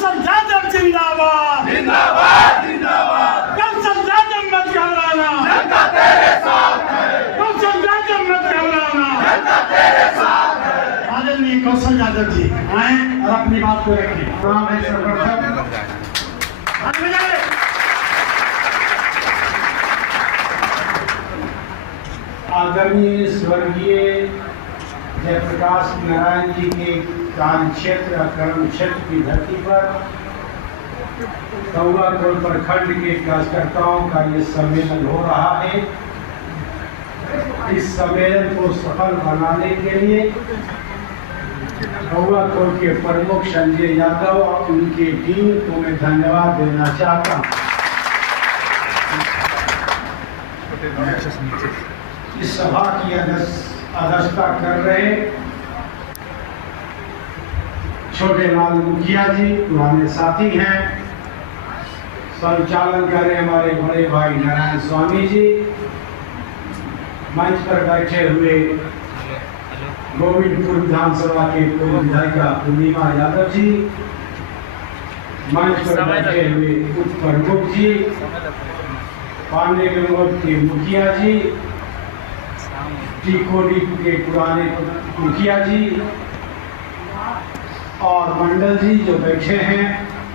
कौशल यादव जिंदाबाद जिंदाबाद जिंदाबाद। कौशल यादव मत घबराना, जनता तेरे साथ है, कौशल यादव मत घबराना। जनता तेरे साथ है। आदरणीय कौशल यादव जी आए और अपनी बात को रखें। नाम है सर्वप्रथम आदरणीय स्वर्गीय जयप्रकाश नारायण जी के कार्य क्षेत्र कर्म क्षेत्र की धरती पर कौवाकोट प्रखंड के कार्यकर्ताओं का ये सम्मेलन हो रहा है। इस सम्मेलन को सफल बनाने के लिए कौवाकोट के प्रमुख संजय यादव और उनकी टीम को मैं धन्यवाद देना चाहता हूँ। इस सभा की अध्यक्षता कर रहे छोटे लाल मुखिया जी पुराने साथी हैं। संचालन कर रहे हमारे बड़े भाई नारायण स्वामी जी। मंच पर बैठे हुए गोविंदपुर विधानसभा के पूर्व विधायिका पूर्णिमा यादव जी। मंच पर बैठे हुए उप प्रमुख जी, पांडे गंगोट के मुखिया जी, टीकोडी के पुराने मुखिया जी और मंडल जी जो बैठे हैं।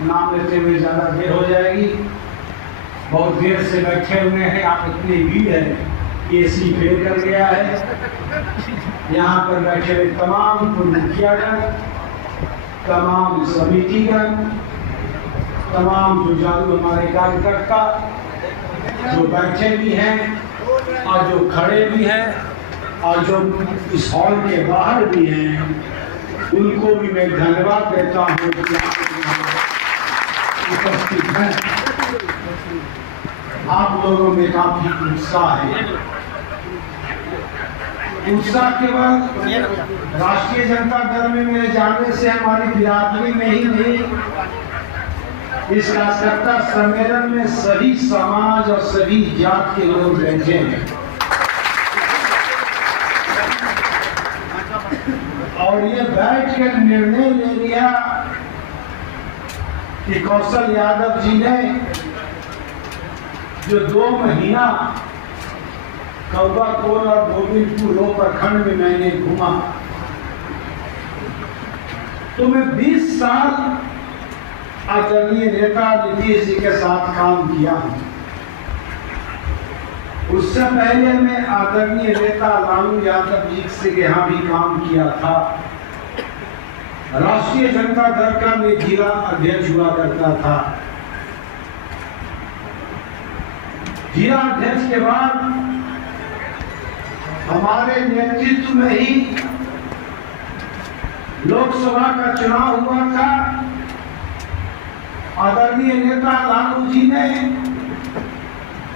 नाम लेते हुए ज़्यादा देर हो जाएगी, बहुत देर से बैठे हुए हैं। आप इतनी भीड़ है, एसी फेल कर गया है। यहाँ पर बैठे हुए तमाम मुखियागण, तमाम समितिगण, तमाम जो जादू हमारे कार्यकर्ता जो बैठे भी हैं और जो खड़े भी हैं और जो इस हॉल के बाहर भी हैं, उनको भी मैं धन्यवाद देता हूँ कि उपस्थित हैं। आप लोगों में काफी उत्साह है। उत्साह केवल राष्ट्रीय जनता दल में मेरे जानने से हमारी बिरादरी में ही नहीं, इस कार्यकर्ता सम्मेलन में सभी समाज और सभी जात के लोग बैठे हैं। और ये बैठ कर निर्णय ले लिया कि कौशल यादव जी ने जो 2 महीना कौवाकोट और गोविंदपुर प्रखंड में मैंने घूमा, तो मैं 20 साल आदरणीय नेता नीतीश जी के साथ काम किया हूं। उससे पहले मैं आदरणीय नेता लालू यादव जी से यहाँ भी काम किया था। राष्ट्रीय जनता दल का मैं जिला अध्यक्ष हुआ करता था। जिला अध्यक्ष के बाद हमारे नेतृत्व में ही लोकसभा का चुनाव हुआ था। आदरणीय नेता लालू जी ने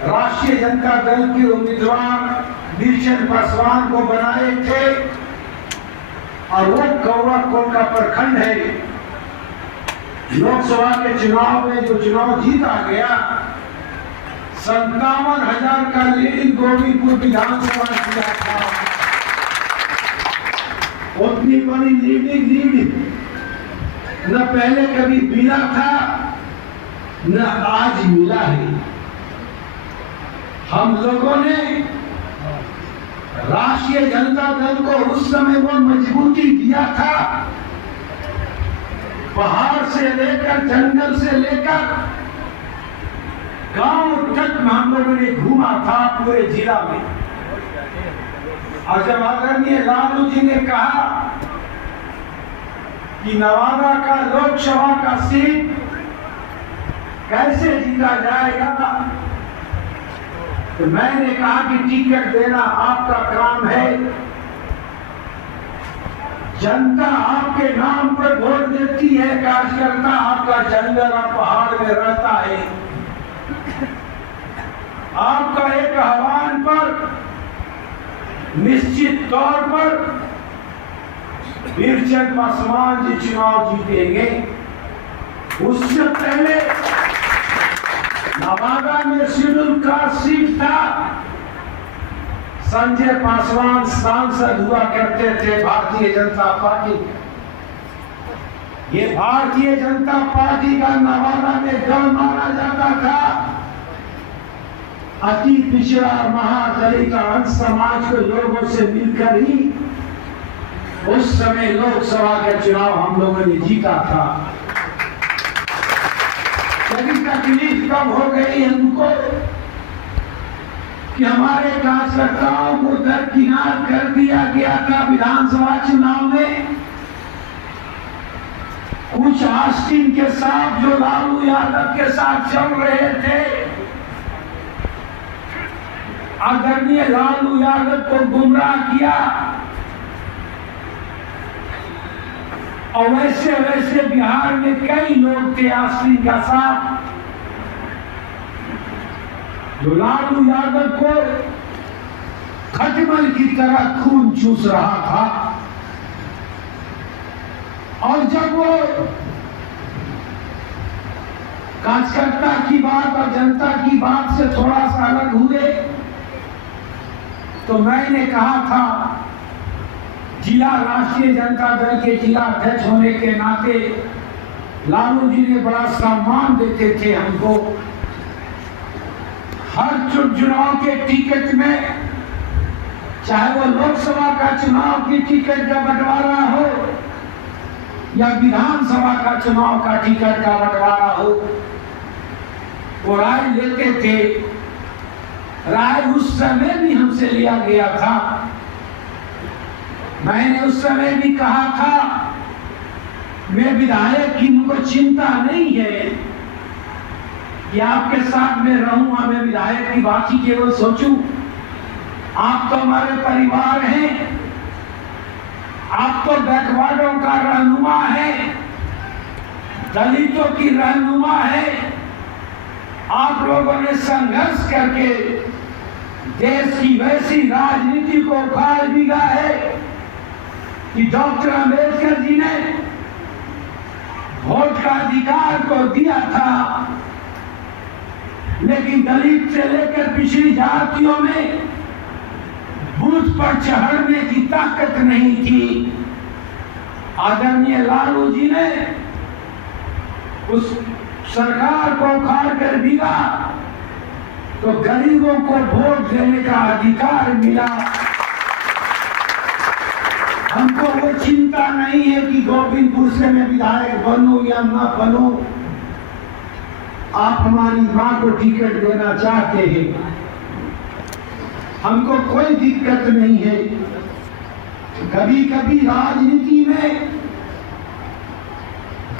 राष्ट्रीय जनता दल के उम्मीदवार बीरचंद पासवान को बनाए थे और वो कौवाकोट का प्रखंड है। लोकसभा के चुनाव में जो चुनाव जीता गया, 57,000 का लीड गोविंदपुर विधानसभा किया था। उतनी बड़ी लीड न पहले कभी मिला था न आज मिला है। हम लोगों ने राष्ट्रीय जनता दल को उस समय वो मजबूती दिया था। पहाड़ से लेकर जंगल से लेकर गांव तक हम लोगों ने घूमा था पूरे जिला में। और जब आदरणीय लालू जी ने कहा कि नवादा का लोकसभा का सीट कैसे जीता जाएगा, तो मैंने कहा कि टिकट देना आपका काम है। जनता आपके नाम पर वोट देती है, कार्यकर्ता आपका जंगल और पहाड़ में रहता है। आपका एक आह्वान पर निश्चित तौर पर बीरचंद पासवान जी चुनाव जीतेंगे। उससे पहले नवादा में शेड्यूल कास्ट सीट था। संजय पासवान सांसद हुआ करते थे भारतीय जनता पार्टी। ये भारतीय जनता पार्टी का नवादा में गढ़ माना जाता था। अति पिछड़ा महादलित अंत समाज के लोगों से मिलकर ही उस समय लोकसभा का चुनाव हम लोगों ने जीता था। लेकिन तकलीफ कब हो गई हमको कि हमारे कार्यकर्ताओं को दरकिनार कर दिया गया था। विधानसभा चुनाव में कुछ आस्तीन के साथ जो लालू यादव के साथ चल रहे थे, आदरणीय लालू यादव को गुमराह किया और वैसे वैसे बिहार में कई लोग थे आस्तीन का साथ जो लालू यादव को खटमल की तरह खून चूस रहा था। और जब वो कार्यकर्ता की बात और जनता की बात से थोड़ा सा अलग हुए तो मैंने कहा था, जिला राष्ट्रीय जनता दल के जिला अध्यक्ष होने के नाते लालू जी ने बड़ा सम्मान देते थे हमको। हर चुनाव के टिकट में, चाहे वो लोकसभा का चुनाव की टिकट का बंटवारा हो या विधानसभा का चुनाव का टिकट का बंटवारा हो, वो राय लेते थे। राय उस समय भी हमसे लिया गया था। मैंने उस समय भी कहा था, मैं विधायक की मुझको चिंता नहीं है कि आपके साथ में रहूंगा, मैं विधायक की बात ही केवल सोचूं। आप तो हमारे परिवार हैं, आप तो बैकवर्डों का रहनुमा है, दलितों की रहनुमा है। आप लोगों ने संघर्ष करके देश की वैसी राजनीति को उखाड़ दिया है कि डॉक्टर अंबेडकर जी ने वोट का अधिकार को दिया था, लेकिन दलित से लेकर पिछड़ी जातियों में बूथ पर चढ़ने की ताकत नहीं थी। आदरणीय लालू जी ने उस सरकार को उखाड़ कर दिया तो गरीबों को वोट देने का अधिकार मिला। हमको वो चिंता नहीं है कि गोविंदपुर से मैं विधायक बनूं या ना बनूं। आप हमारी मां को टिकट देना चाहते हैं, हमको कोई दिक्कत नहीं है। कभी कभी राजनीति में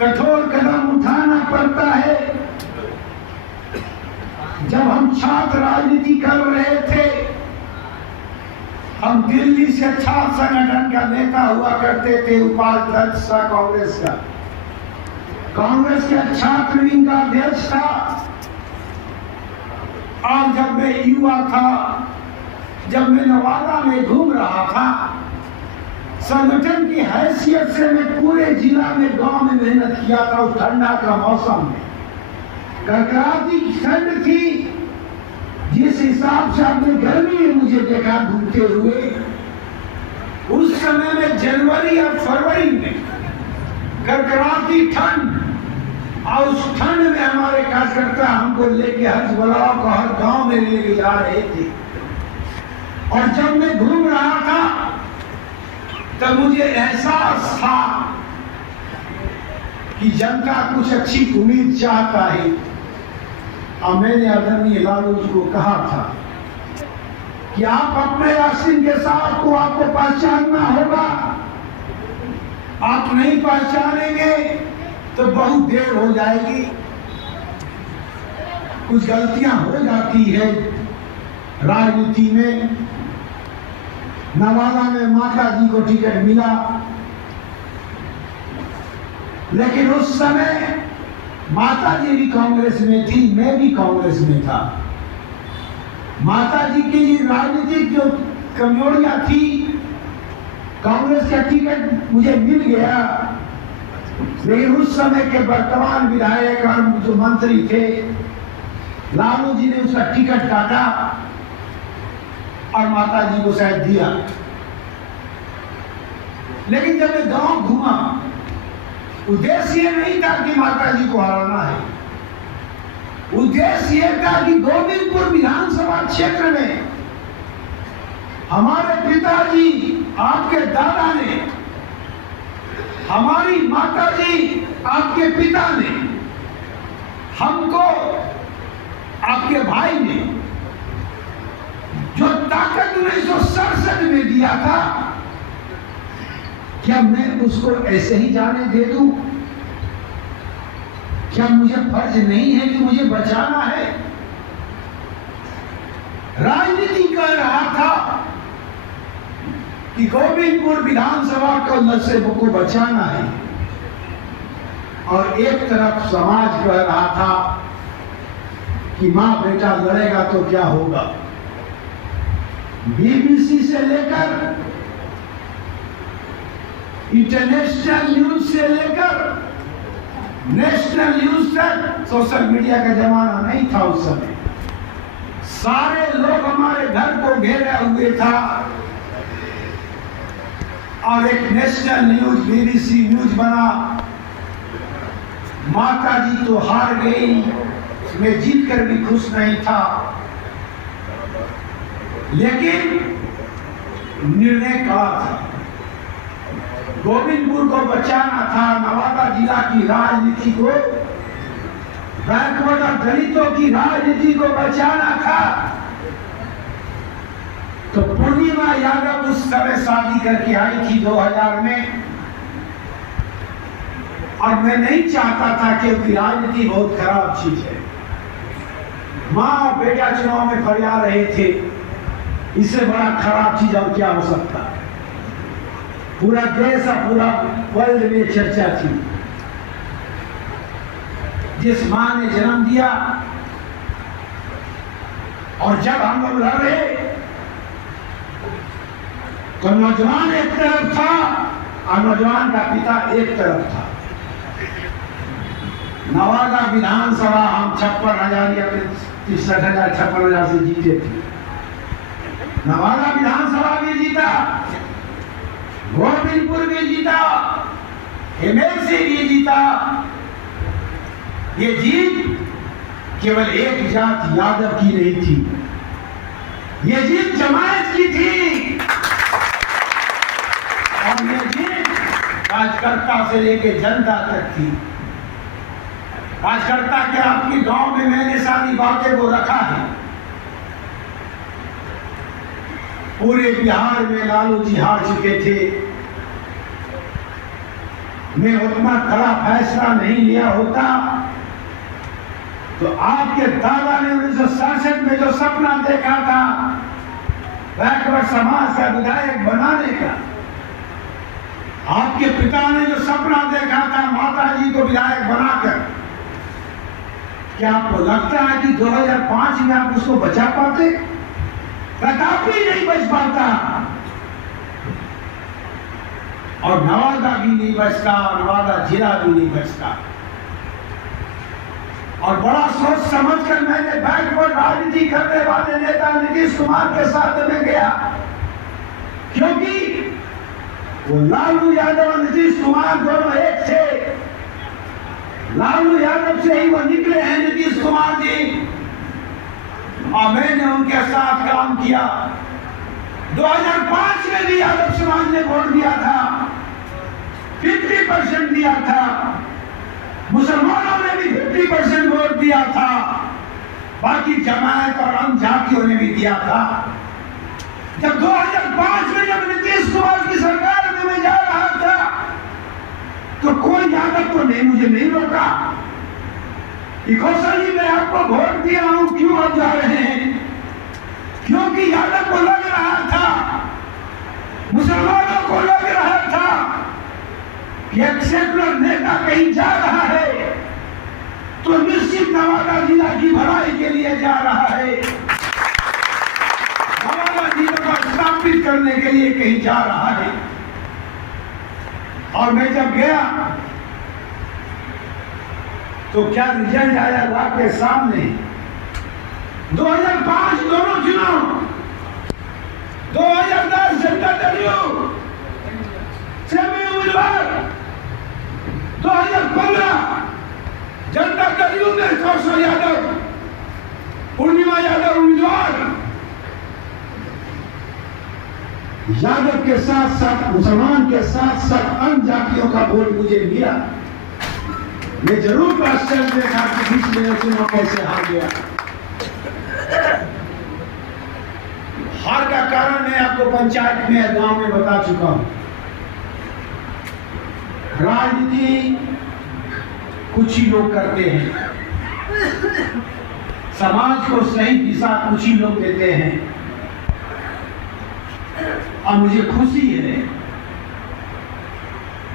कठोर कदम उठाना पड़ता है। जब हम छात्र राजनीति कर रहे थे, हम दिल्ली से छात्र संगठन का नेता हुआ करते थे, उपाध्यक्ष था कांग्रेस का, कांग्रेस के छात्र विंग का अध्यक्ष था। और जब मैं युवा था, जब मैं नवादा में घूम रहा था, संगठन की हैसियत से मैं पूरे जिला में गांव में मेहनत किया था। उस ठंडा का मौसम में कड़कड़ाती ठंड थी, जिस हिसाब से आपने गर्मी में मुझे देखा घूमते हुए, उस समय में जनवरी और फरवरी में कड़कड़ाती ठंड, और उस ठंड में हमारे कार्यकर्ता हमको लेके हजबलाव को हर गांव में लेके जा रहे थे। और जब मैं घूम रहा था तब मुझे एहसास था कि जनता कुछ अच्छी उम्मीद चाहता है। और मैंने आदरणीय लालू जी को कहा था कि आप अपने आस्तीन के साथ को आपको पहचानना होगा, आप नहीं पहचानेंगे तो बहुत देर हो जाएगी। कुछ गलतियां हो जाती है राजनीति में। नवादा में माता जी को टिकट मिला, लेकिन उस समय माता जी भी कांग्रेस में थी, मैं भी कांग्रेस में था। माता जी की राजनीतिक जो कमजोरियां थी, कांग्रेस का टिकट मुझे मिल गया, लेकिन उस समय के वर्तमान विधायक और जो मंत्री थे, लालू जी ने उसका टिकट काटा और माता जी को शायद दिया। लेकिन जब मैं गांव घूमा उद्देश्य नहीं था कि माता जी को हराना है। उद्देश्य यह था कि गोविंदपुर विधानसभा क्षेत्र में हमारे पिताजी, आपके दादा ने, हमारी माताजी, आपके पिता ने, हमको, आपके भाई ने जो ताकत 1967 में दिया था, क्या मैं उसको ऐसे ही जाने दे दूं? क्या मुझे फर्ज नहीं है कि मुझे बचाना है? राजनीति कर रहा था कि गोविंदपुर विधानसभा को नशे को बचाना है, और एक तरफ समाज कह रहा था कि मां बेटा लड़ेगा तो क्या होगा। बीबीसी से लेकर इंटरनेशनल न्यूज से लेकर नेशनल न्यूज तक, सोशल मीडिया का जमाना नहीं था उस समय, सारे लोग हमारे घर को घेरे हुए था, और एक नेशनल न्यूज, बीबीसी न्यूज बना, माता जी तो हार गई, मैं जीत कर भी खुश नहीं था, लेकिन निर्णय कड़ा था। गोविंदपुर को बचाना था, नवादा जिला की राजनीति को, बैकवर्ड और दलितों की राजनीति को बचाना था। तो पूर्णिमा यादव उस समय शादी करके आई थी 2000 में, और मैं नहीं चाहता था, क्योंकि राजनीति बहुत खराब चीज है। मां और बेटा चुनाव में फरिया रहे थे, इससे बड़ा खराब चीज और क्या हो सकता। पूरा देश और पूरा वर्ल्ड में चर्चा थी। जिस मां ने जन्म दिया, और जब हम लोग लड़े तो नौजवान एक तरफ था और नौजवान का पिता एक तरफ था। नवादा विधानसभा हम 56,000 या 63,000, 56,000 से जीते थे। नवादा विधानसभा भी जीता, गोविंदपुर भी जीता, एमएलसी भी जीता। ये जीत केवल एक जात यादव की नहीं थी, ये जीत जमायत की थी, और ये जीत कार्यकर्ता से लेके जनता तक थी। कार्यकर्ता के आपके गांव में मैंने सारी बातें को रखा है। पूरे बिहार में लालू जी हार चुके थे, मैं उतना कड़ा फैसला नहीं लिया होता तो आपके दादा ने 1967 में जो सपना देखा था बैकवर्ड समाज का विधायक बनाने का, आपके पिता ने जो सपना देखा था माता जी को विधायक बनाकर, क्या आपको लगता है कि 2005 में आप उसको बचा पाते? कदापि नहीं बच पाता। और नवादा भी नहीं बचता, नवादा जिला भी नहीं बचता। और बड़ा सोच समझकर मैंने बैकवर्ड राजनीति करने वाले नेता नीतीश कुमार के साथ में गया, क्योंकि वो लालू यादव और नीतीश कुमार दोनों एक थे। लालू यादव से ही वो निकले हैं नीतीश कुमार जी, और मैंने उनके साथ काम किया। 2005 में भी यादव समाज ने वोट दिया था, 50% दिया था। मुसलमानों ने भी 50% वोट दिया था, बाकी जमायत और अन्य जातियों ने भी दिया था। जब 2005 में जब नीतीश कुमार की सरकार में मैं जा रहा था तो कोई यादव तो नहीं, मुझे नहीं रोका कि कौशल जी मैं आपको वोट दिया हूं, क्यों आप जा रहे हैं? क्योंकि यादव को लग रहा था, मुसलमानों को लग रहा था कि एक सेकुलर नेता कहीं जा रहा है तो निश्चित नवादा जिला की भलाई के लिए जा रहा है, नवादा जिला को स्थापित करने के लिए कहीं जा रहा है। और मैं जब गया तो क्या रिजल्ट आया आपके सामने? 2005 दोनों चुनाव, 2010 जनता दल से मैं उम्मीदवार, 2015 जनता दल यू ने कौशल यादव, पूर्णिमा यादव उम्मीदवार, यादव के साथ साथ मुसलमान के साथ साथ अन्य जातियों का वोट मुझे मिला। मैं जरूर आश्चर्य देखा कि बीच में चुनाव कैसे हार गया। हार का कारण मैं आपको पंचायत में, गांव में बता चुका हूं। राजनीति कुछ ही लोग करते हैं, समाज को सही दिशा कुछ ही लोग देते हैं। और मुझे खुशी है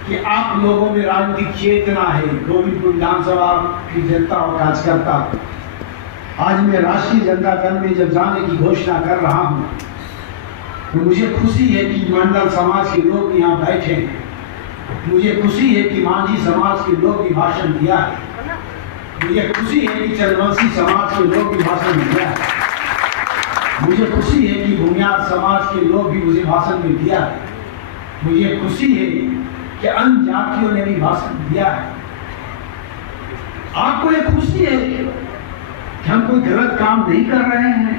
कि आप लोगों में राजनीतिक चेतना है। गोविंदपुर विधानसभा की जनता और कार्यकर्ता, आज मैं राष्ट्रीय जनता दल में जब जाने की घोषणा कर रहा हूं तो मुझे खुशी है कि मंडल समाज के लोग यहाँ बैठे हैं। मुझे खुशी है कि मांझी समाज के लोग भी भाषण दिया है। मुझे खुशी है कि चंद्रवंशी समाज के लोग भी भाषण दिया है। मुझे खुशी है कि बुनियाद समाज के लोग भी मुझे भाषण में दिया है। मुझे खुशी है कि अन्य जातियों ने भी भाषण दिया है। आपको ये खुशी है कि हम कोई गलत काम नहीं कर रहे हैं,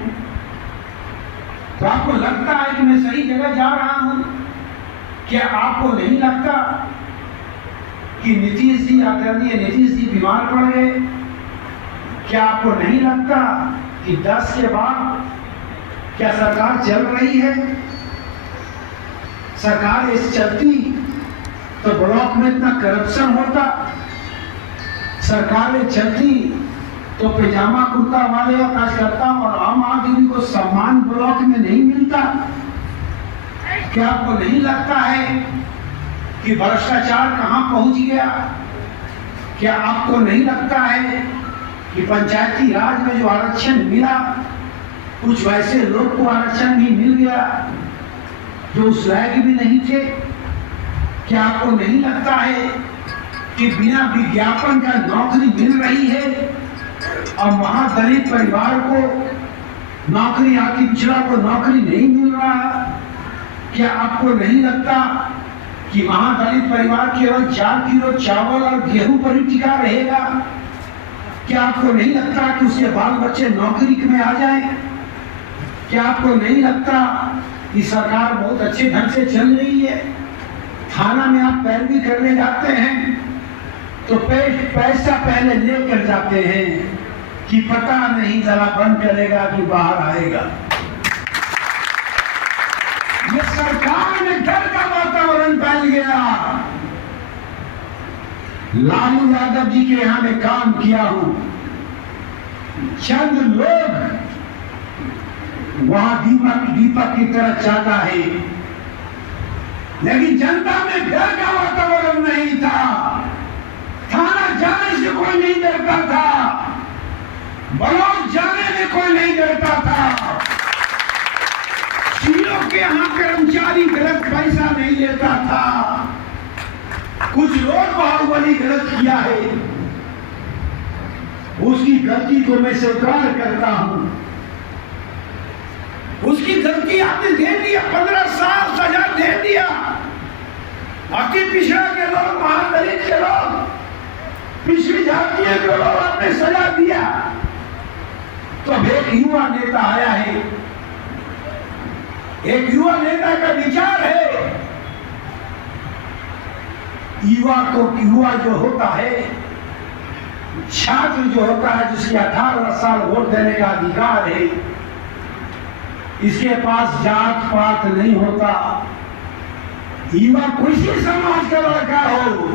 तो आपको लगता है कि मैं सही जगह जा रहा हूं। क्या आपको नहीं लगता कि नीतीश जी, आदरणीय नीतीश जी बीमार पड़ गए? क्या आपको नहीं लगता कि 10 के बाद क्या सरकार चल रही है? सरकार ऐसी चलती तो ब्लॉक में इतना करप्शन होता? सरकार चलती तो पैजामा कुर्ता वाले और कार्यकर्ताओं और आम आदमी को सम्मान ब्लॉक में नहीं मिलता? क्या आपको नहीं लगता है कि भ्रष्टाचार कहां पहुंच गया? क्या आपको नहीं लगता है कि पंचायती राज में जो आरक्षण मिला, कुछ वैसे लोग को आरक्षण भी मिल गया जो उस लायक भी नहीं थे? क्या आपको नहीं लगता है कि बिना विज्ञापन का नौकरी मिल रही है और महादलित परिवार को नौकरी, आदि पिछड़ा को नौकरी नहीं मिल रहा? क्या आपको नहीं लगता कि महादलित परिवार केवल 4 किलो चावल और गेहूं पर ही टिका रहेगा? क्या आपको नहीं लगता कि उसके बाल बच्चे नौकरी में आ जाए? क्या आपको नहीं लगता कि सरकार बहुत अच्छे ढंग से चल रही है? थाना में आप पैरवी करने जाते हैं तो पैसा पहले लेकर जाते हैं कि पता नहीं जरा बंद करेगा कि बाहर आएगा। ये सरकार में डर का वातावरण फैल गया। लालू यादव जी के यहां मैं काम किया हूं। चंद लोग वहां दीपक की तरह चाहता है, लेकिन जनता में डर का वातावरण नहीं था। थाना जाने से कोई नहीं डरता था, ब्लॉक जाने में कोई नहीं डरता था। सीओ के यहां कर्मचारी गलत पैसा नहीं लेता था। कुछ लोग बाहुबली गलत किया है, उसकी गलती को मैं स्वीकार करता हूं। उसकी गलती आपने दे दिया, 15 साल सजा दे दिया। अति पिछड़ा के लोग, महादलित के लोग, पिछड़ी जातियों के लोग आपने सजा दिया। तो अब एक युवा नेता आया है, एक युवा नेता का विचार है, युवा जो होता है, छात्र जो होता है, जिसके 18 साल वोट देने का अधिकार है, इसके पास जात पात नहीं होता। युवा किसी समाज का लड़का हो,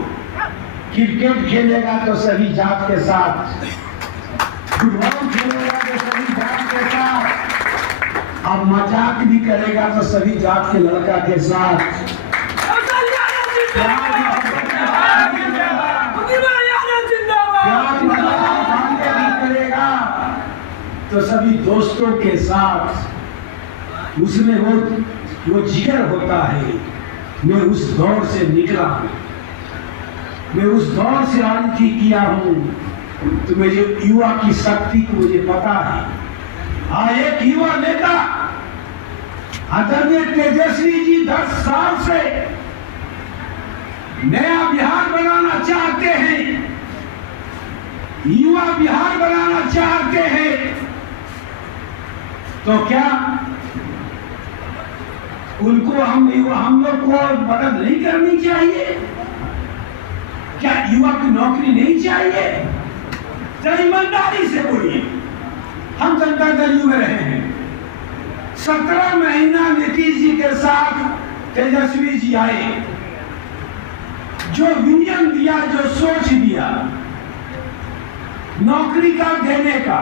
क्रिकेट खेलेगा तो सभी जात के साथ, फुटबॉल खेलेगा तो सभी जात के साथ, अब मजाक भी करेगा तो सभी जात के लड़का के साथ। करेगा तो सभी दोस्तों के साथ। उसमें वो जिगर होता है। मैं उस दौर से निकला हूं, मैं उस दौर से राजनीति किया हूं, तो मुझे युवा की शक्ति को मुझे पता है। एक युवा नेता आदरणीय तेजस्वी जी 10 साल से नया बिहार बनाना चाहते हैं, युवा बिहार बनाना चाहते हैं, तो क्या उनको हम लोग को मदद नहीं करनी चाहिए? क्या युवा की नौकरी नहीं चाहिए? जरा ईमानदारी से बोलिए। हम जनता दल यू में रहे हैं, 17 महीना नीतीश जी के साथ तेजस्वी जी आए, जो विजन दिया, जो सोच दिया नौकरी का देने का,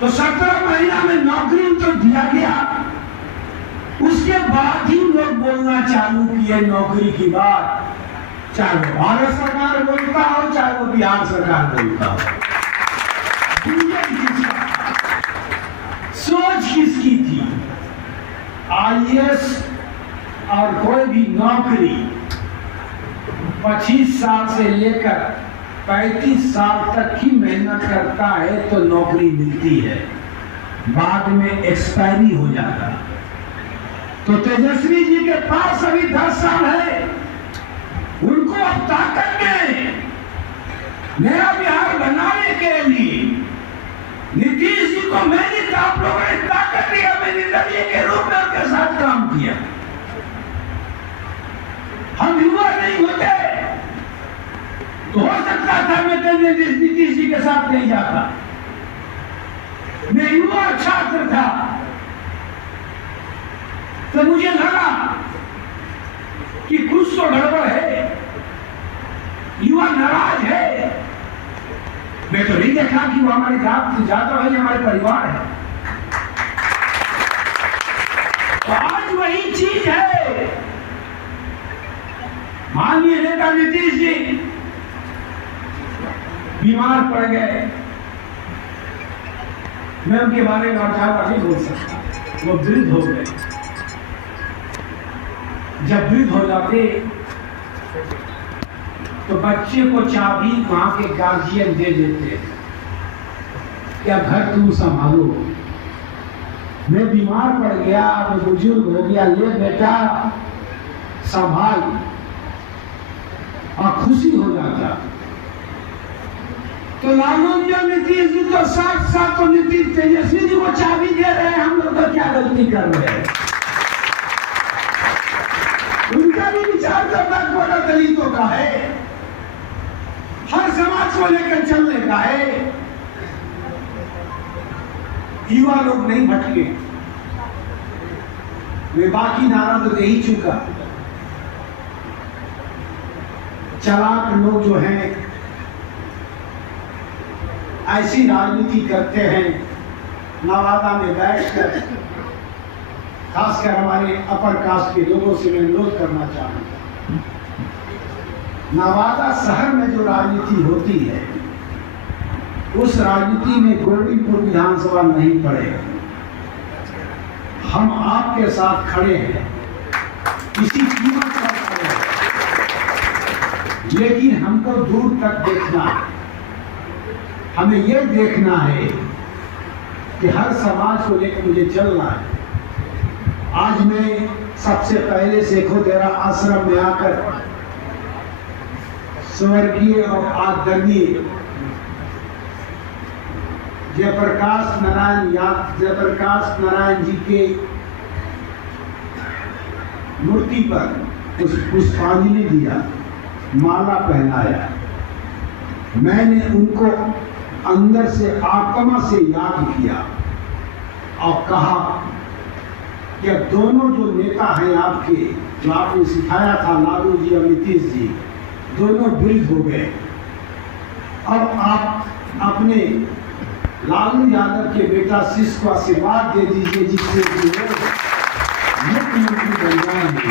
तो 17 महीना में नौकरी तो दिया गया। उसके बाद ही लोग बोलना चालू किए नौकरी की बात, चाहे वो भारत सरकार बोलता हो, चाहे वो बिहार सरकार बोलता हो। सोच किसकी थी? IAS और कोई भी नौकरी 25 साल से लेकर 35 साल तक ही मेहनत करता है तो नौकरी मिलती है, बाद में एक्सपायरी हो जाता है। तो तेजस्वी जी के पास अभी 10 साल है, उनको अब ताकत दें नया बिहार बनाने के लिए। नीतीश जी को मैंने आप लोगों ने ताकत दिया, मैंने नजरिए के रूप में उनके साथ काम किया। हम युवा नहीं होते तो हो सकता था मैं नीतीश जी के साथ नहीं जाता। मैं युवा छात्र था तो मुझे लगा कि कुछ तो गड़बड़ है, युवा नाराज है। मैं तो नहीं देखा कि वो हमारे जात जाता है, हमारे परिवार है। तो आज वही चीज है। माननीय नेता नीतीश जी बीमार पड़ गए, मैं उनके बारे में और ज्यादा नहीं बोल सकता। वो वृद्ध हो गए। जब वृद्ध हो जाते तो बच्चे को चाबी वहां के गार्जियन दे देते, क्या घर तुम संभालो, मैं बीमार पड़ गया, मैं बुजुर्ग हो गया, ले बेटा संभाल, और खुशी हो जाता। तो लालू जी और नीतीश जी तो साथ तो नीतीश तेजस्वी जी को चाबी दे रहे हैं, हम लोग तो क्या गलती कर रहे हैं? उनका भी विचार करना कोटा दलितों का है, हर समाज को लेकर चलने का है। युवा लोग नहीं भटके, वे बाकी नारा तो दे ही चुका। चालाक लोग जो हैं ऐसी राजनीति करते हैं, नवादा में बैठकर, खासकर हमारे अपर कास्ट के लोगों से मैं अनुरोध करना चाहूंगा, नवादा शहर में जो राजनीति होती है उस राजनीति में गोविंदपुर विधानसभा नहीं पड़ेगा। हम आपके साथ खड़े हैं, किसी कीमत पर खड़े हैं, लेकिन हमको दूर तक देखना है। हमें यह देखना है कि हर समाज को लेकर मुझे चलना है। आज मैं सबसे पहले शेखो तेरा आश्रम में आकर स्वर्गीय और आदरणीय जयप्रकाश नारायण जी के मूर्ति पर उस पुष्पांजलि दिया, माला पहनाया। मैंने उनको अंदर से आत्मा से याद किया और कहा कि अब दोनों जो नेता हैं आपके, जो आपने सिखाया था, लालू जी और नीतीश जी, दोनों वृद्ध हो गए। अब आप अपने लालू यादव के बेटा शिष्य को आशीर्वाद दे दीजिए, जिससे कि मुख्यमंत्री बन जाएंगे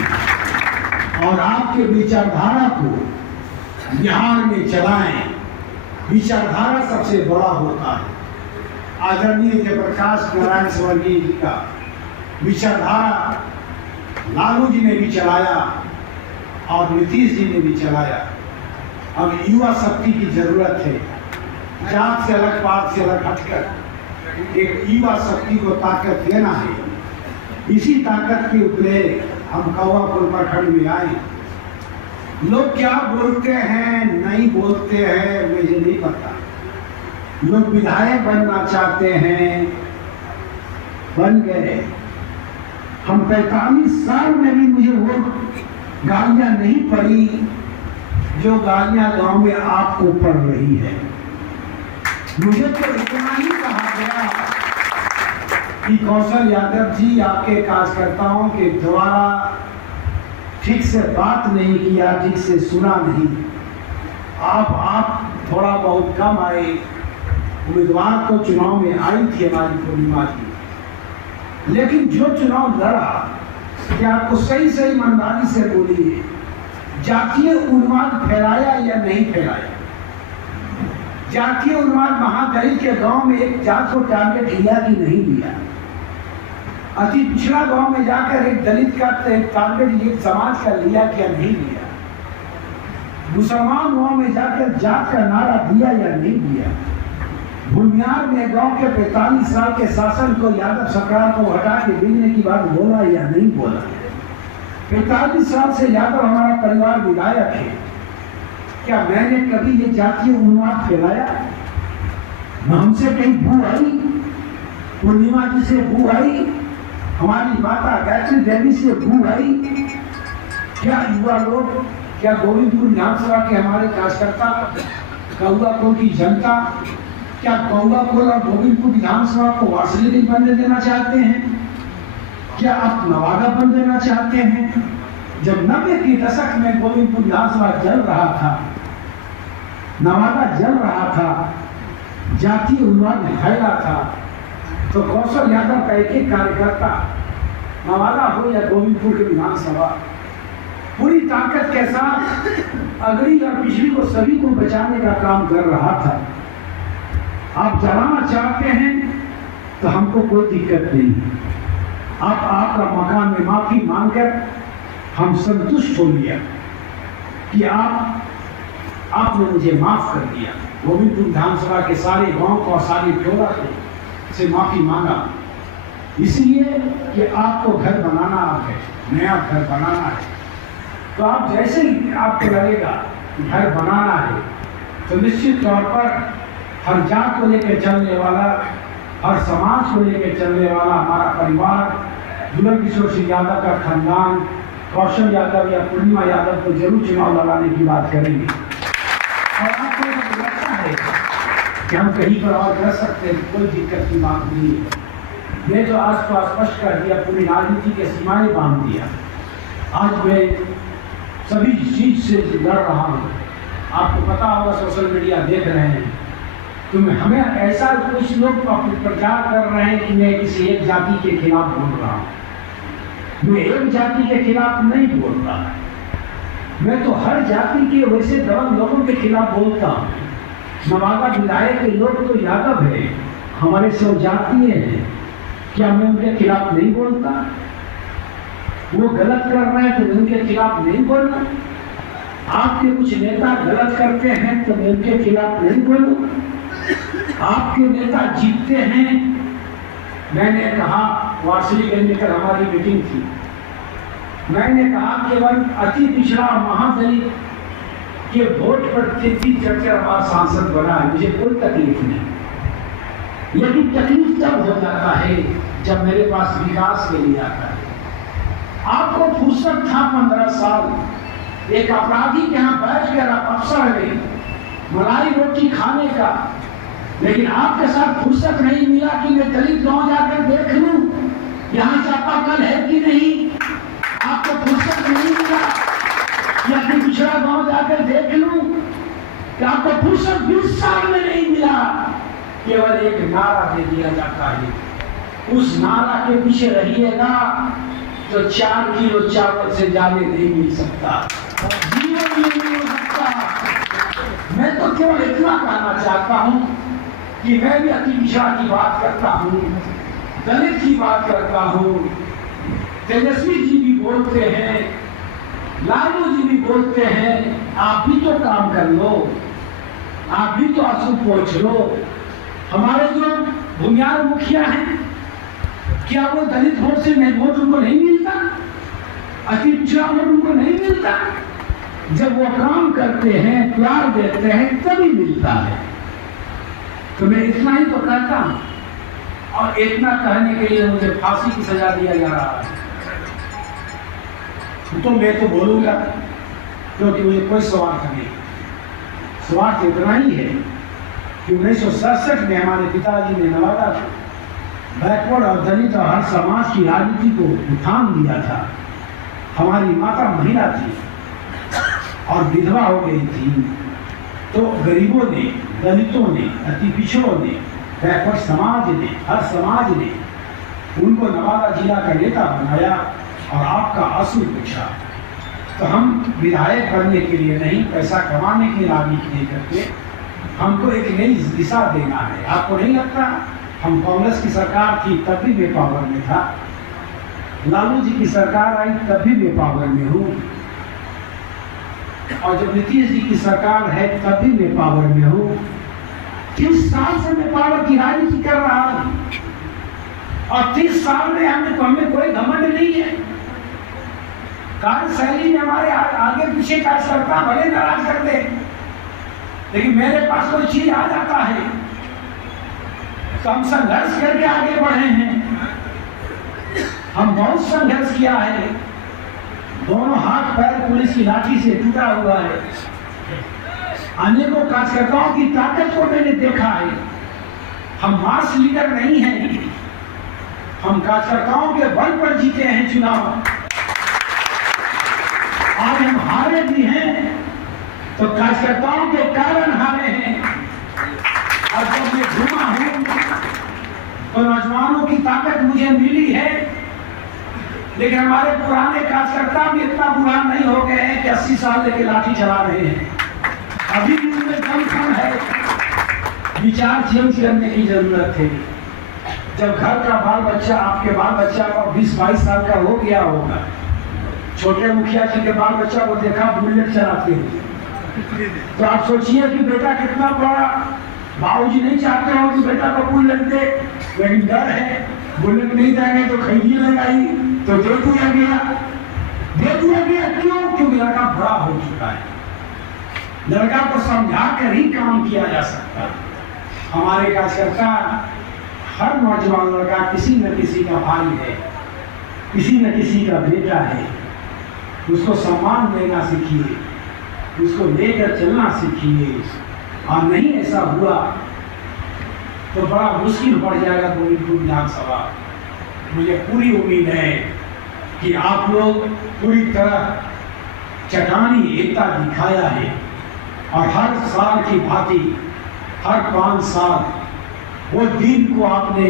और आपके विचारधारा को बिहार में चलाएं। विचारधारा सबसे बड़ा होता है। आदरणीय जयप्रकाश नारायण स्वर्गीय जी का विचारधारा लालू जी ने भी चलाया और नीतीश जी ने भी चलाया। अब युवा शक्ति की जरूरत है, जात से अलग, पात से अलग हटकर एक युवा शक्ति को ताकत देना है। इसी ताकत के उपले हम कौवापुर प्रखंड में आए लोग क्या बोलते हैं नहीं बोलते हैं मुझे नहीं पता। लोग विधायक बनना चाहते हैं, बन गए। हम 45 साल में भी मुझे वो गालियां नहीं पड़ी जो गालियां गांव में आपको पड़ रही है। मुझे तो इतना ही कहा गया कि कौशल यादव जी आपके कार्यकर्ताओं के द्वारा ठीक से बात नहीं किया, ठीक से सुना नहीं। आप थोड़ा बहुत कम आए। उम्मीदवार तो चुनाव में आई थी हमारी पूर्णिमा जी, लेकिन जो चुनाव लड़ा क्या आपको सही सही ईमानदारी से बोलिए, जातीय उन्माद फैलाया या नहीं फैलाया? जातीय उन्माद महादलित के गांव में एक जात को टारगेट लिया कि नहीं लिया? अति पिछड़ा गांव में जाकर एक दलित का टारगेट एक समाज का लिया क्या नहीं लिया? मुसलमान गांव में जाकर जात का नारा दिया या नहीं दिया? बुनियाद में गांव के 45 साल के शासन को यादव सरकार को हटा के देने की बात बोला या नहीं बोला? 45 साल से यादव हमारा परिवार विधायक है। क्या मैंने कभी ये जातीय उन्माद फैलाया? हमसे कहीं बू आई? पूर्णिमा जी से बू आई? हमारी माता गायत्री देवी से बू आई? क्या युवा लोग, क्या गोविंदपुर विधानसभा के हमारे कार्यकर्ता, कौआपुर की जनता, क्या कौआपुर और गोविंदपुर विधानसभा को वासली नहीं बनने देना चाहते हैं? क्या आप नवादा बन देना चाहते हैं? जब 90 के दशक में गोविंदपुर विधानसभा जल रहा था, नवादा जल रहा था, जातीय उन्माद फैला था, तो कौशल यादव का एक कार्यकर्ता नवादा हो या गोविंदपुर के विधानसभा पूरी ताकत के साथ अगड़ी और पिछड़ी को सभी को बचाने का काम कर रहा था। आप जलाना चाहते हैं तो हमको कोई दिक्कत नहीं। आपका मकान में माफी मांगकर हम संतुष्ट हो लिया कि आपने मुझे माफ कर दिया। गोविंदपुर विधानसभा के सारे गांव को और सारे टोला को से माफी मांगा, इसलिए कि आपको घर बनाना है, नया घर बनाना है। तो आप जैसे ही आपको लगेगा घर बनाना है तो निश्चित तौर पर हर जात को लेकर चलने वाला, हर समाज को लेकर चलने वाला हमारा परिवार, दुल्हन किशोर सिंह यादव का खानदान, कौशल यादव या पूर्णिमा यादव को जरूर चुनाव लड़ाने की बात करेंगे। और आपको लगता है कि हम कहीं पर और कर सकते हैं, कोई दिक्कत की बात नहीं है। मैं तो आज को स्पष्ट कर दिया, पूरी राजनीति के सीमाएं बांध दिया। आज मैं सभी चीज से लड़ रहा हूँ। आपको पता होगा, सोशल मीडिया देख रहे हैं, तो हमें ऐसा कुछ लोग प्रचार कर रहे हैं कि मैं किसी एक जाति के खिलाफ बोल रहा हूँ। मैं एक जाति के खिलाफ नहीं बोल रहा, मैं तो हर जाति के वैसे दबंग लोगों के खिलाफ बोलता हूँ। नवादा विधायक के लोग तो यादव है, हमारे सब जातीय हैं, क्या मैं उनके खिलाफ नहीं बोलता? वो गलत कर रहे हैं तो मैं उनके खिलाफ नहीं बोलना? आपके कुछ नेता गलत करते हैं तो मैं उनके खिलाफ नहीं बोलूं? आपके नेता जीतते हैं। मैंने कहा, वार्षिक लेकर हमारी मीटिंग थी, मैंने कहा केवल अति पिछड़ा महादलित के वोट पर 33 हमारा सांसद बना है, मुझे कोई तकलीफ नहीं। लेकिन तकलीफ तब हो जाता है जब मेरे पास विकास के लिए आता है। आपको फुर्सत था 15 साल एक अपराधी के यहाँ बैठ कर आप अफसर गए मलाई रोटी खाने का, लेकिन आपके साथ फुर्सत नहीं मिला कि मैं दलित गांव जाकर देख लूं यहाँ चापाकल है कि नहीं। आपको फुर्सत नहीं मिला कि अपने पिछड़ा गांव जाकर देख लूं, कि आपको फुर्सत 20 साल में नहीं मिला। केवल एक नारा दे दिया जाता है, उस नारा के पीछे रहिएगा तो 4 किलो चावल से ज्यादा नहीं मिल सकता, जीवन में नहीं हो सकता। मैं तो केवल इतना कहना चाहता हूँ कि मैं भी अति पिछड़ा की बात करता हूँ, दलित की बात करता हूँ, तेजस्वी जी भी बोलते हैं, लालू जी भी बोलते हैं, आप भी तो काम कर लो, आप भी तो आंसू पोंछ लो। हमारे जो बुनियाद मुखिया हैं, क्या वो दलित वोट से वोट उनको नहीं मिलता? अति पिछड़ा वोट उनको नहीं मिलता? जब वो काम करते हैं, प्यार देते हैं, तभी मिलता है। तो मैं इतना ही तो कहता हूं, और इतना कहने के लिए मुझे फांसी की सजा दिया जा रहा है, तो मैं तो बोलूंगा, क्योंकि मुझे कोई स्वार्थ नहीं। स्वार्थ इतना ही है कि 1967 में हमारे पिताजी ने नवादा बैकवर्ड और दलित और हर समाज की राजनीति को उठान दिया था। हमारी माता महिला थी और विधवा हो गई थी, तो गरीबों ने, दलितों ने, अति पिछड़ों ने, बैकवर्ड समाज ने, हर समाज ने उनको नवादा जिला का नेता बनाया और आपका असूल पूछा। तो हम विधायक बनने के लिए नहीं, पैसा कमाने की राजनीति नहीं करते, हमको एक नई दिशा देना है। आपको नहीं लगता हम कांग्रेस की सरकार थी तब भी मैं पावर में था, लालू जी की सरकार आई तब भी मैं पावर में हूँ, और जब नीतीश जी की सरकार है तब भी मैं पावर में हूँ। 30 साल से मैं पावर की राजनीति कर रहा हूँ, और 30 साल में हमें कोई घमंड नहीं है। कार्यशैली में हमारे आगे पीछे कार्यकर्ता भले नाराज कर दे, लेकिन मेरे पास कोई चीज आ जाता है तो हम संघर्ष करके आगे बढ़े हैं। हम बहुत संघर्ष किया है, दोनों हाथ पैर पुलिस की लाठी से टूटा हुआ है। अनेकों कार्यकर्ताओं की ताकत को मैंने देखा है। हम मास लीडर नहीं हैं, हम कार्यकर्ताओं के बल पर जीते हैं चुनाव। आज हम हारे भी हैं तो कार्यकर्ताओं के कारण हारे हैं। और जब मैं घूमा हूं तो नौजवानों की ताकत मुझे मिली है, लेकिन हमारे पुराने कार्यकर्ता भी इतना बुरा नहीं हो गए हैं कि 80 साल लेके लाठी चला रहे हैं। अभी भी उनमें दमखम है। विचार चेंज करने की जरूरत है। जब घर का बाल बच्चा, आपके बाल बच्चा का 20-22 साल का हो गया होगा, छोटे मुखिया जी के बाल बच्चा को देखा बुलेट चलाते हुए, तो आप सोचिए कि बेटा कितना बड़ा, बाबूजी नहीं चाहते हो कि बेटा को बुलेट दे, लेकिन डर है बुलेट नहीं देंगे तो खरीदी लगाई, तो दे दिया गया। क्यों? क्योंकि लड़का बड़ा हो चुका है। लड़का को समझा कर ही काम किया जा सकता है। हमारे कार्यकर्ता, हर नौजवान लड़का किसी न किसी का भाई है, किसी न किसी का बेटा है। उसको सम्मान देना सीखिए, उसको लेकर चलना सीखिए, और नहीं ऐसा हुआ तो बड़ा मुश्किल पड़ जाएगा गोविंदपुर विधानसभा। मुझे पूरी उम्मीद है कि आप लोग पूरी तरह चटानी एकता दिखाया है, और हर साल की भांति हर 5 साल वो दिन को आपने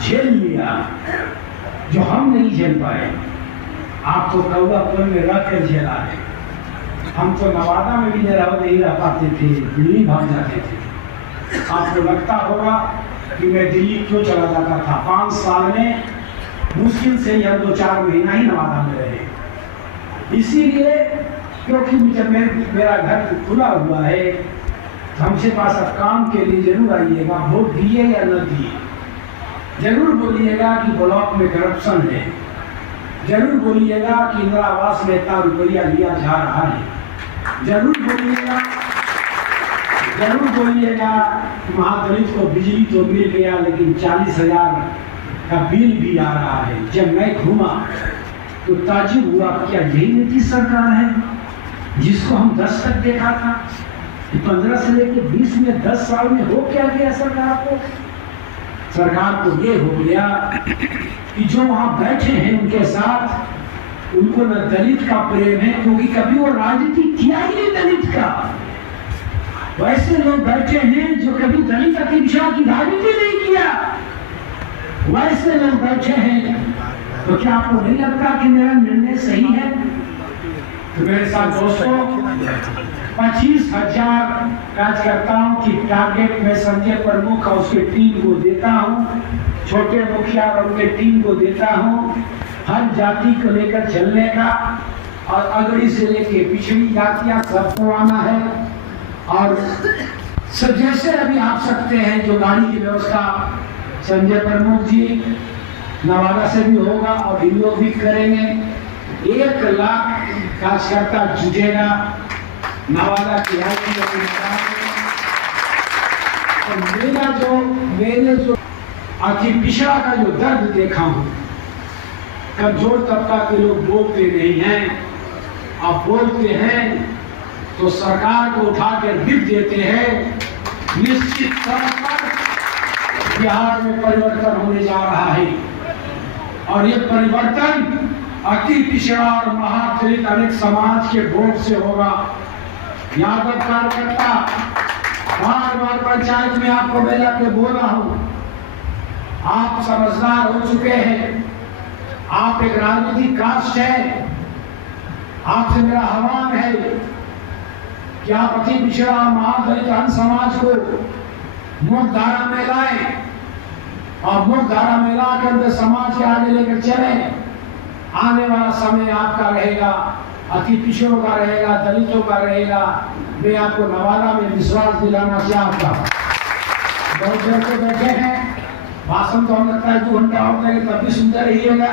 झेल लिया जो हम नहीं झेल पाए। आप तो कौवापुर में रह कर झेला है। हम तो नवादा में भी नहीं रह पाते थे, दिल्ली भाग जाते थे। आपको लगता होगा कि मैं दिल्ली क्यों चला जाता था। 5 साल में मुश्किल से यह 2-4 महीना ही नवादा में रहे, इसीलिए क्योंकि जब मेरा घर खुला हुआ है तो हमसे पास अब काम के लिए जरूर आइएगा। वोट दिए या न दिए, जरूर बोलिएगा कि ब्लॉक में करप्शन है, जरूर बोलिएगा कि इंदिरा आवास में इतना रुपया लिया जा रहा है, जरूर बोलिएगा कि महादलित को बिजली तो मिल गया लेकिन 40,000 का बिल भी आ रहा है। जब मैं घूमा तो ताजुब हुआ, क्या यही नीतीश सरकार है जिसको हम 10 तक देखा था? 15 से लेकर 20 में 10 साल में हो क्या गया सरकार को? सरकार को ये हो गया कि जो वहां बैठे हैं उनके साथ उनको न दलित का प्रेम है, क्योंकि कभी वो राजनीति किया ही नहीं दलित का। वैसे लोग बैठे हैं जो कभी दलित अतिपिछड़ा की राजनीति नहीं किया, वैसे लोग बैठे हैं। तो क्या आपको नहीं लगता कि मेरा निर्णय सही है? तो मेरे साथ दोस्तों, 25,000 कार्यकर्ताओं की टारगेट में संजय प्रमुख और उसके टीम को देता हूँ, छोटे मुखिया और उनके टीम को देता हूँ, हर जाति को लेकर चलने का, और अगड़ी से लेकर पिछड़ी जातियां सबको आना है। और सब जैसे अभी आप सकते हैं, जो गाड़ी की व्यवस्था संजय प्रमुख जी नवादा से भी होगा और इन लोग भी करेंगे। 1 लाख कार्यकर्ता जुटेगा नवादा की और मैंने जो अति पिछड़ा का जो दर्द देखा हूँ, कमजोर तबका के लोग बोलते नहीं हैं, अब बोलते हैं तो सरकार को उठा कर गिर देते हैं। निश्चित तौर पर बिहार में परिवर्तन होने जा रहा है और ये परिवर्तन अति पिछड़ा और महादलित अनेक समाज के वोट से होगा। यादव कार्यकर्ता बार बार पंचायत में आपको मैं जाके बोल रहा हूं, आप समझदार हो चुके हैं, आप एक राजनीतिक कास्ट है, आपसे मेरा आह्वान है कि आप अति पिछड़ा महादलित अन्य समाज को मुख्य धारा में लाएं और मुख्य धारा में लाकर समाज के आगे लेकर चलें। आने वाला समय आपका रहेगा, अति पिछड़ों का रहेगा, दलितों का रहेगा। मैं आपको नवादा में विश्वास दिलाना चाहता हूँ। बहुत देर से बैठे हैं, भाषण तो हम लगता है 2 घंटा और तब भी सुनते रहिएगा।